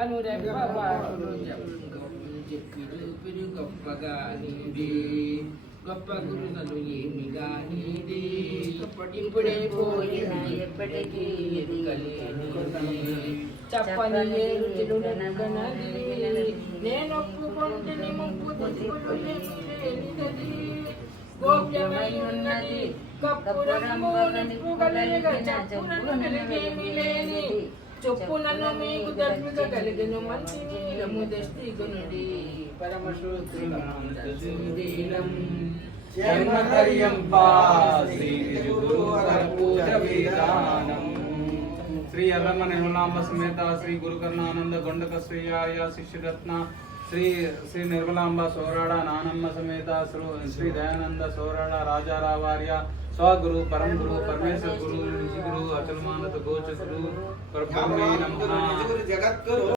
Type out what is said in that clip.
కనురెప్పబాటులు చెప్పి చూపిరు గొప్పగా నీది గొప్ప గురుదలు ఏమిగా నీది ఇప్పుడే పోయింది ఎప్పటికీ ఎదుగలేనిది చెప్పని ఏ రుచులు నెగ్గనది నేనొప్పుకొంటిని ముప్పు దిక్కులు లేనిదది గోప్యమై ఉన్నది కప్పురము నిప్పుగలగ చప్పునను కలిగేమి లేని చొప్పునను మీకు దర్మిక కలిగిన మంచి నీలము దష్టిగునుడి పరమశూద్రం శ్రీ ఎర్రమ్మ నిర్మలాంబ సమేత శ్రీ గురుకర్ణానంద గొండక శ్రీయాయ శిష్యరత్న శ్రీ శ్రీ నిర్మలాంబ సోరాడ నానమ్మ సమేత శ్రీ దయానంద సోరాడ రాజారావార్య స్వగురు పరం గురు పరమేశ్వర గురు గురు అచలమానత గోచ గురు పరబ్రహ్మే నమః.